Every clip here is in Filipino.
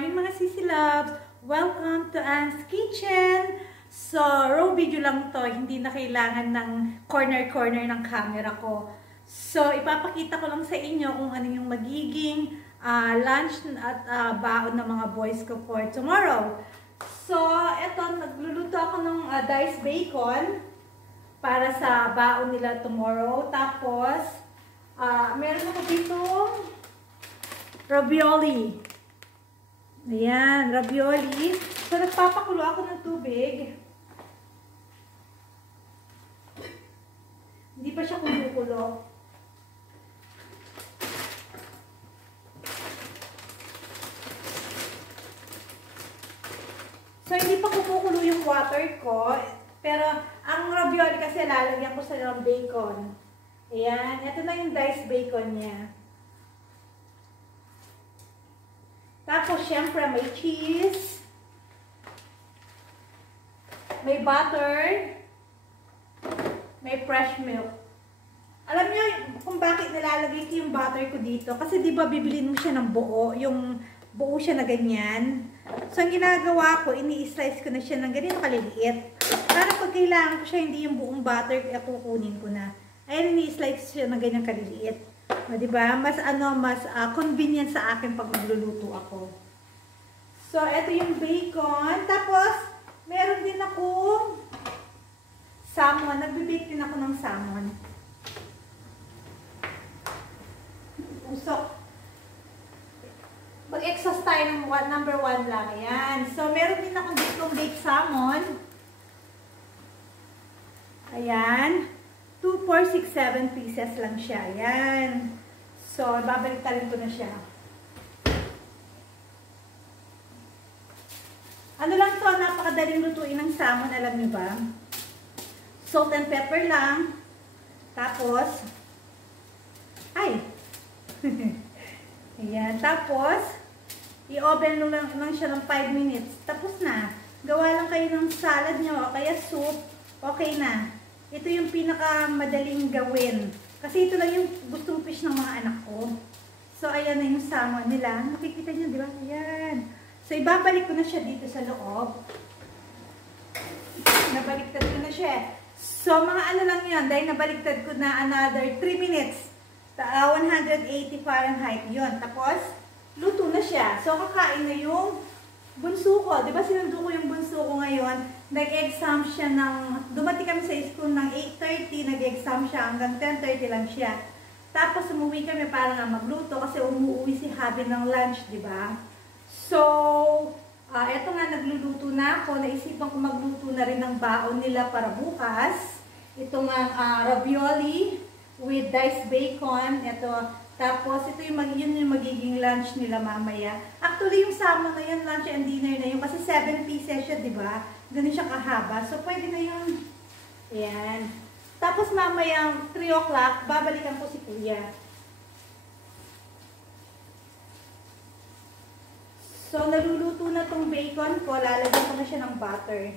morning mga sisi loves! Welcome to Anne's Kitchen! So, raw video lang to. Hindi na kailangan ng corner-corner ng camera ko. So, ipapakita ko lang sa inyo kung ano yung magiging lunch at baon ng mga boys ko for tomorrow. So, eto, nagluluto ako ng diced bacon para sa baon nila tomorrow. Tapos, meron ako dito ravioli. Ayan, ravioli. So, nagpapakulo ako ng tubig. Hindi pa siya kumukulo. So, hindi pa kumukulo yung water ko. Pero, ang ravioli kasi lalagyan ko sa ng bacon. Ayan, ito na yung diced bacon niya. Tapos, syempre, may cheese, may butter, may fresh milk. Alam niyo kung bakit nilalagay ko yung butter ko dito? Kasi di ba bibilin mo siya ng buo, yung buo siya na ganyan. So, ang ginagawa ko, ini-slice ko na siya ng ganito kaliliit. Para pag kailangan ko siya, hindi yung buong butter, kukunin ko na. Ayan, ini-slice siya ng ganyan kaliliit. O, diba? Mas convenient sa akin pag magluluto ako. So, ito yung bacon. Tapos, meron din akong salmon. Nagbe-bake din ako ng salmon. So, mag-exhaust tayo ng number 1 lang. Ayan. So, meron din akong ditong baked salmon. Ayan. 2, 4, 6, 7 pieces lang siya. Ayan. So, babalik-tarin ko na siya. Ano lang to, napakadaling lutuin ng salmon, alam niyo ba? Salt and pepper lang. Tapos, ayan. Tapos, i-oven lang siya ng 5 minutes. Tapos na. Gawa lang kayo ng salad niyo o kaya soup. Okay na. Ito yung pinakamadaling gawin. Kasi ito lang yung gustong fish ng mga anak ko. So, ayan na yung salmon nila. Nakikita nyo, di ba? Ayan. So, ibabalik ko na siya dito sa loob. Nabaliktad ko na siya. So, mga ano lang yan. Dahil nabaliktad ko na another 3 minutes. 180 Fahrenheit. Yun. Tapos, luto na siya. So, kakain na yung bunso ko. Di ba sinundo ko yung bunso ko ngayon? Nag-exam siya ng, dumating kami sa school ng 8:30, nag-exam siya hanggang 10:30 lang siya. Tapos umuwi kami para nga magluto kasi umuwi si Habi ng lunch, di ba? So, eto nga, nagluluto na ako. Naisipan ko magluto na rin ng baon nila para bukas. Ito nga, ravioli with diced bacon. Ito, tapos ito yung magiging lunch nila mamaya. Actually, yung salmon na yun, lunch and dinner na yun. Kasi 7 pieces siya, di ba? Ganun siya kahaba. So, pwede na yun. Ayan. Tapos mamaya, 3 o'clock, babalikan ko si Kuya. So, naluluto na tong bacon ko. Lalagyan ko na siya ng butter.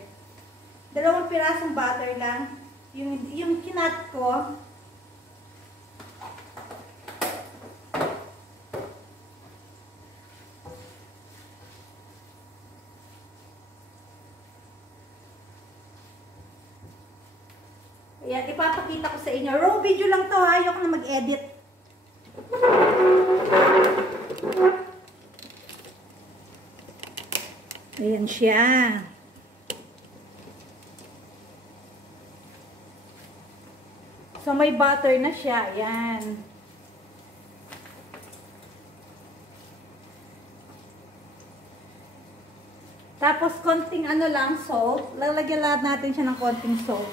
2 pirasong butter lang. Yung kinat ko, ayan, ipapakita ko sa inyo. Raw video lang to ha. Ayoko na mag-edit. Ayan siya. So, may butter na siya. Ayan. Tapos, konting ano lang, salt. Lalagyan lahat natin siya ng konting salt.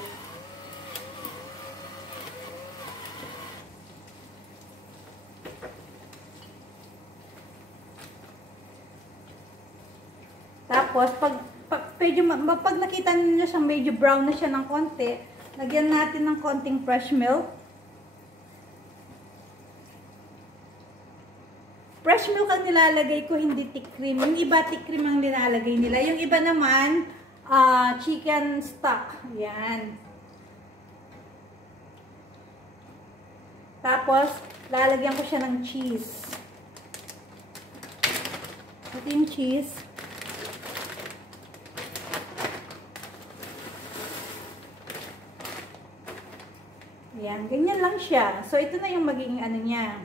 Tapos, pag nakita niyo siyang medyo brown na siya ng konti, lagyan natin ng konting fresh milk. Fresh milk ang nilalagay ko, hindi thick cream. Yung iba, thick cream ang nilalagay nila. Yung iba naman, chicken stock. Yan. Tapos, lalagyan ko siya ng cheese. Ito yung cheese. Ayan, ganyan lang siya. So, ito na yung magiging ano niya.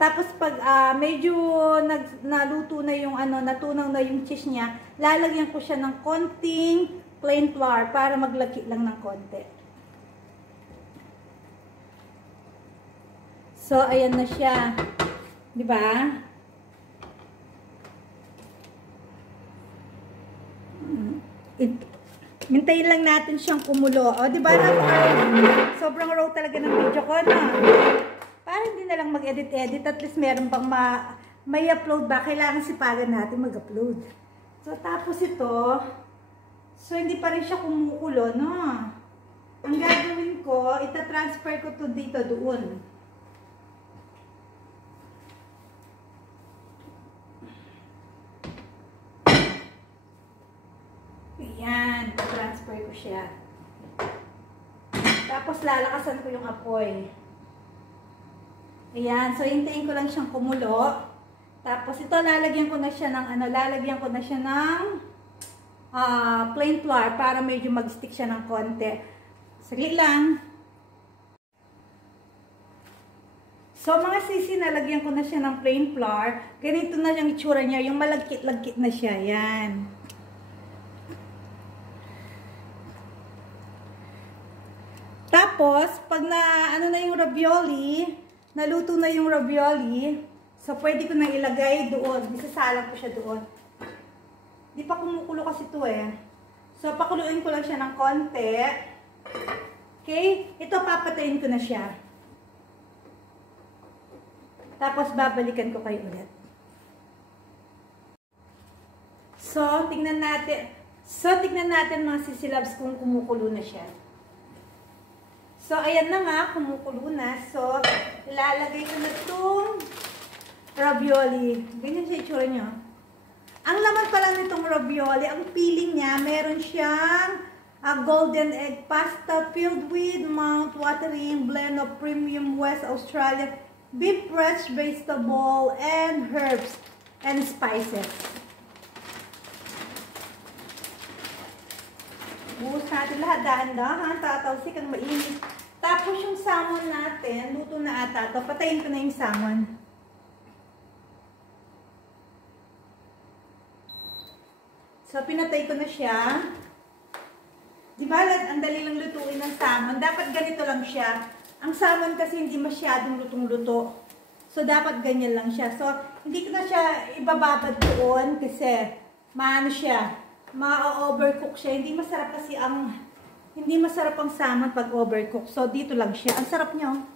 Tapos, pag medyo naluto na yung natunaw na yung cheese niya, lalagyan ko siya ng konting plain flour para maglaki lang ng konti. So, ayan na siya. Diba? Hintayin lang natin siyang kumulo. O, diba? Sobrang raw talaga ng video ko, no? Para hindi na lang mag-edit-edit. At least meron bang may upload ba? Kailangan sipagan natin mag-upload. So, tapos ito, so, hindi pa rin siya kumukulo, no? Ang gagawin ko, itatransfer ko to dito doon. Ayan, itatransfer ko siya. Tapos, lalakasan ko yung apoy. Ayan, so, hintayin ko lang siyang kumulo. Tapos, ito, lalagyan ko na siya ng, plain flour para medyo mag-stick siya ng konti. Saglit lang. So, mga sisi, nalagyan ko na siya ng plain flour. Ganito na yung itsura niya. Yung malagkit-lagkit na siya. Yan. Tapos, pag na yung ravioli, naluto na yung ravioli, so, pwede ko na ilagay doon. Isasalang ko siya doon. Di pa kumukulo kasi ito eh. So, pakuluin ko lang siya ng konti. Okay? Ito, papatayin ko na siya. Tapos, babalikan ko kayo ulit. So, tingnan natin mga sisilabs kung kumukulo na siya. So, ayan na nga, kumukulo na. So, ilalagay ko na itong ravioli. Ganyan siya itsura niya. Ang laman pala nitong ravioli, ang feeling niya, meron siyang golden egg pasta filled with mouth-watering blend of premium West Australian beef fresh vegetable and herbs and spices. Buhos natin lahat, dahan-dahan, tatalsik ang mainit. Tapos yung salmon natin, luto na ata ito. Patayin ko na yung salmon. So, pinatay ko na siya. Diba, ang dali lang lutuin ng salmon. Dapat ganito lang siya. Ang salmon kasi hindi masyadong lutong-luto. So, dapat ganyan lang siya. So, hindi ko na siya ibababad doon kasi maano siya. Ma-overcook siya. Hindi masarap kasi hindi masarap ang salmon pag overcook. So, dito lang siya. Ang sarap niya, oh.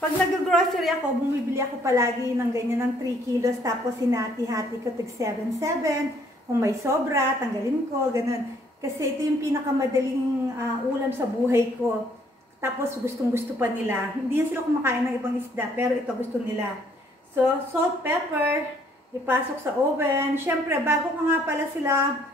Pag nag-grocery ako, bumibili ako palagi ng ganyan ng 3 kilos. Tapos, hinati-hati ko tig 7-7. Kung may sobra, tanggalin ko. Ganun. Kasi ito yung pinakamadaling ulam sa buhay ko. Tapos, gustong-gusto pa nila. Hindi sila kumakain ng ibang isda. Pero ito gusto nila. So, salt, pepper. Ipasok sa oven. Siyempre, bago ko nga pala sila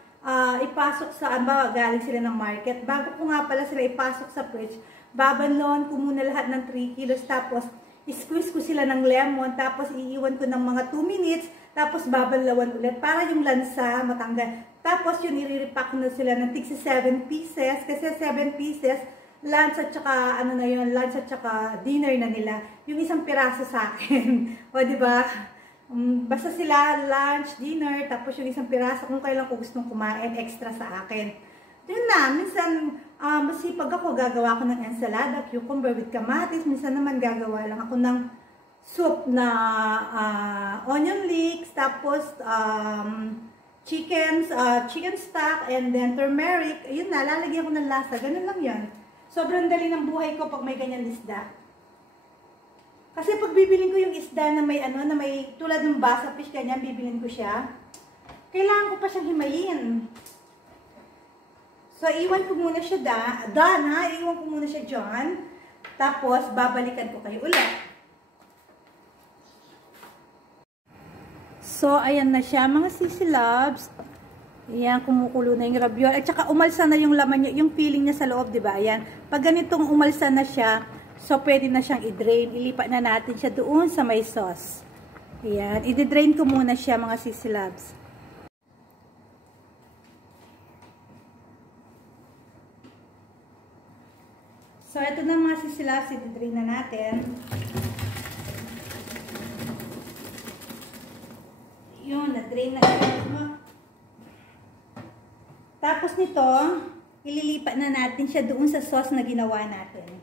ipasok sa, galing sila ng market. Bago ko nga pala sila ipasok sa fridge, babanlon ko muna lahat ng 3 kilos. Tapos, squeeze ko sila ng lemon. Tapos, iiwan ko ng mga 2 minutes. Tapos, babanlawan ulit para yung lansa matanggal. Tapos, yun, iriripak ko na sila ng tig 7 pieces. Kasi 7 pieces, lunch at saka, lunch at saka dinner na nila. Yung isang piraso sa akin. O, diba? Basta sila, lunch, dinner, tapos yung isang piraso kung kailan ko gustong kumain, extra sa akin. Yun na, minsan, masipag ako, gagawa ko ng ensalada, cucumber with kamatis. Minsan naman gagawa lang ako ng soup na onion leeks, tapos chicken stock, and then turmeric. Ayun na, lalagyan ko ng lasa. Ganun lang yan. Sobrang dali ng buhay ko pag may ganyan isda. Kasi pag bibilin ko yung isda na may tulad ng basa fish, ganyan, bibilin ko siya. Kailangan ko pa siyang himayin. So, iwan ko muna siya iwan ko muna siya dyan. Tapos, babalikan ko kayo ulit. So, ayan na siya, mga sisi loves. Ayan, kumukulo na yung ravioli. At saka, umalsa na yung laman niya, yung feeling niya sa loob, diba? Ayan. Pag ganitong umalsa na siya, so, pwede na siyang i-drain. Ilipat na natin siya doon sa may sauce. Ayan, i-drain ko muna siya mga sisilabs. So, ito na mga sisilabs, i-drain na natin. Yun, na-drain na siya. Tapos nito, ililipat na natin siya doon sa sauce na ginawa natin.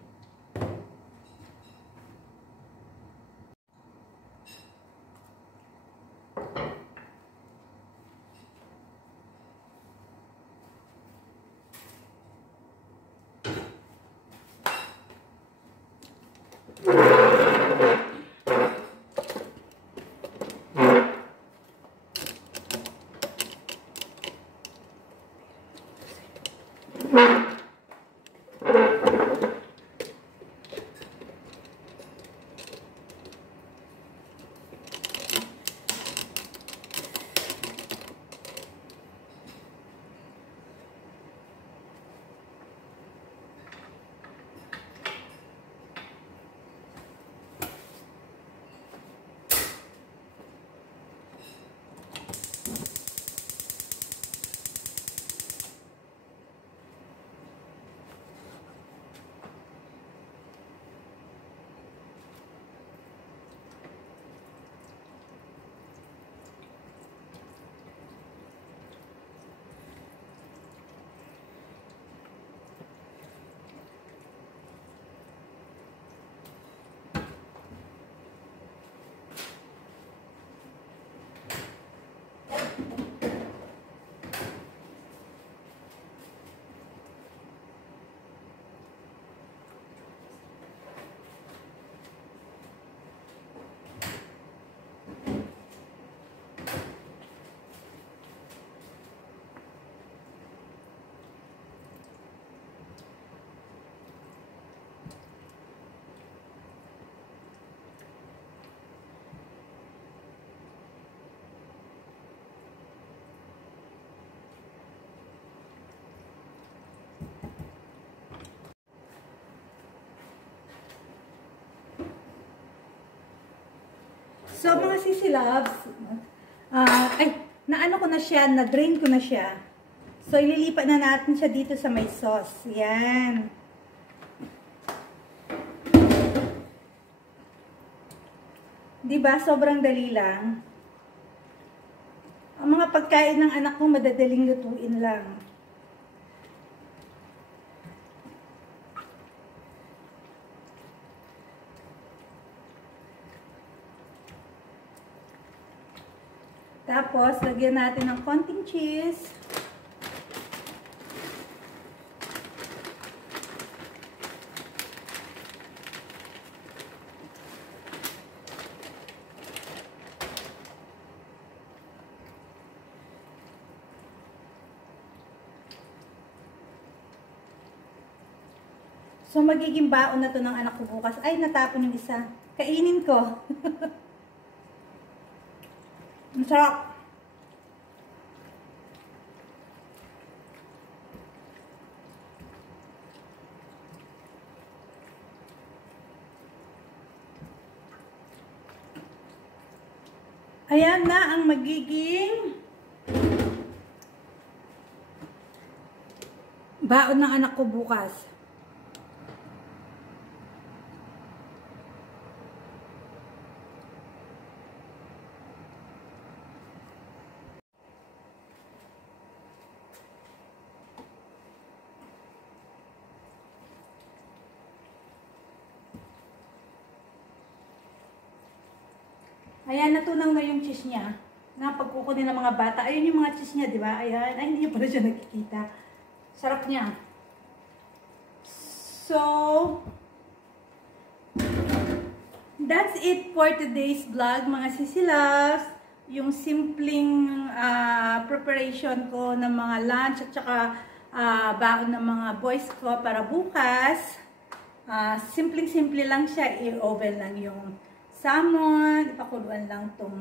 So, mga sisilabs, naano ko na siya, na-drain ko na siya. So, ililipat na natin siya dito sa may sauce. Yan. Diba? Sobrang dali lang. Ang mga pagkain ng anak ko, madadaling lutuin lang. Tapos, lagyan natin ng konting cheese. So, magiging baon na to ng anak ko bukas. Ay, natapon yung isa. Kainin ko. Ang sarap. Ayan na ang magiging baon ng anak ko bukas. Ayan, natunaw na yung cheese niya. Na pagkukunin ng mga bata. Ayun yung mga cheese niya, di ba? Ayan. Ay, hindi pala siya nakikita. Sarap niya. So, that's it for today's vlog, mga sisilabs. Yung simpleng preparation ko ng mga lunch at saka baon ng mga boys ko para bukas. Simpleng-simple lang siya. I-oven lang yung salmon, ipakuluan lang tong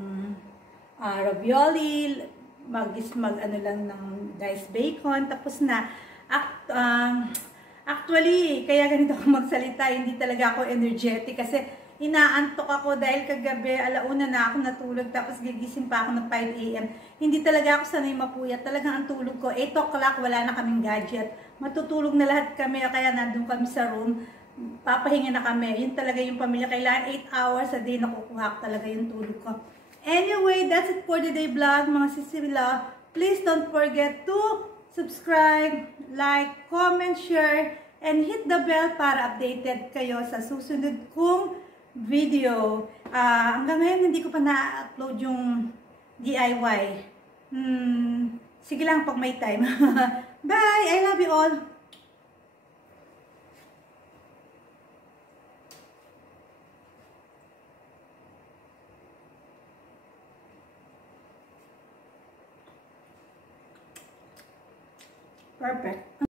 ravioli, ano lang ng diced bacon, tapos na. Actually, kaya ganito ako magsalita, hindi talaga ako energetic kasi inaantok ako dahil kagabi, alauna na ako natulog, tapos gigising pa ako ng 5 AM. Hindi talaga ako sanay mapuyat. Talagang ang tulog ko, 8 o'clock, wala na kaming gadget. Matutulog na lahat kami, kaya nandun kami sa room. Papahinga na kami. Yun talaga yung pamilya. Kailangan 8 hours a day nakukuha ko talaga yung tulog ko. Anyway, that's it for today vlog, mga sisila. Please don't forget to subscribe, like, comment, share, and hit the bell para updated kayo sa susunod kong video. Hanggang ngayon, hindi ko pa na-upload yung DIY. Sige lang pag may time. Bye! I love you all! Perfect.